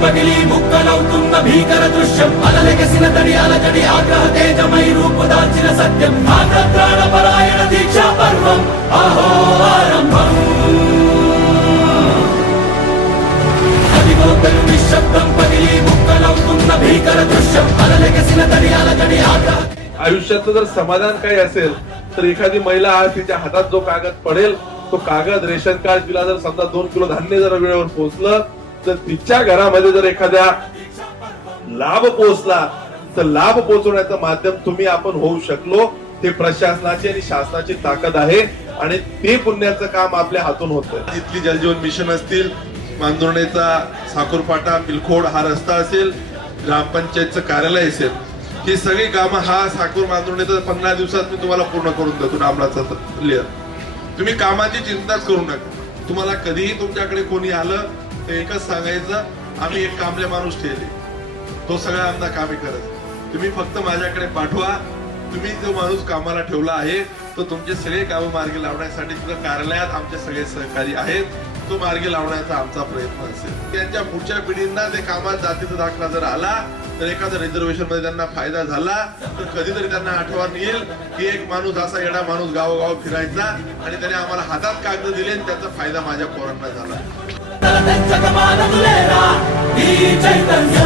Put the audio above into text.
పగిలి ముక్కలవుతున్న భీకర దృశ్యం అలలెగసిన తడి అలజడి ఆగ్రహ తేజమై రూపుదాల్చిన సత్యం ఆగ్రత్రాణ పరాయణ దీక్షా పర్వం అహో ఆరంభం అదిగో పెను నిశ్శబ్దం పగిలి ముక్కలవుతున్న భీకర దృశ్యం అలలెగసిన తడి అలజడి ఆగ్రహ आयुष्याचं जर समाधान काही असेल तर एखादी महिला आज तिच्या हातात जो कागद पडेल तो कागद रेशन कार्ड तिला जर समजा दोन किलो धान्य जर वेळेवर पोहोचलं तर तिच्या घरामध्ये जर एखाद्या लाभ पोहोचला तर लाभ पोहोचवण्याचं माध्यम तुम्ही आपण होऊ शकलो. ते प्रशासनाची आणि शासनाची ताकद आहे आणि ते पुण्याचं काम आपल्या हातून होतं तिथली जलजीवन मिशन असतील मांदुर्णेचा साखरपाटा पिलखोड हा रस्ता असेल ग्रामपंचायतचं कार्यालय असेल ही सगळी कामं हा साखर मांदुर्णेचा पन्नास दिवसात मी तुम्हाला पूर्ण करून देतो डांबराचा क्लिअर तुम्ही कामाची चिंताच करू नका. तुम्हाला कधीही तुमच्याकडे कोणी आलं तर एकच सांगायचं आम्ही एक कामले माणूस ठेवले. तो सगळा आमचा कामे करत तुम्ही फक्त माझ्याकडे पाठवा. तुम्ही जो माणूस कामाला ठेवला आहे तो तुमचे सगळे कामं मार्गी लावण्यासाठी तुझ्या कार्यालयात आमचे सगळे सहकारी आहेत. तो मार्गी लावण्याचा आमचा प्रयत्न असेल. त्यांच्या पुढच्या पिढींना ते कामात जातीचा दाखला जर आला तर एखाद्या रिझर्वेशनमध्ये त्यांना फायदा झाला तर कधीतरी त्यांना आठवण येईल की एक माणूस असा येडा माणूस गावोगाव फिरायचा आणि त्याने आम्हाला हातात कागद दिले आणि त्याचा फायदा माझ्या पोरांना झाला. తల తెచ్చక మానదులేరా ఈ చైతన్యం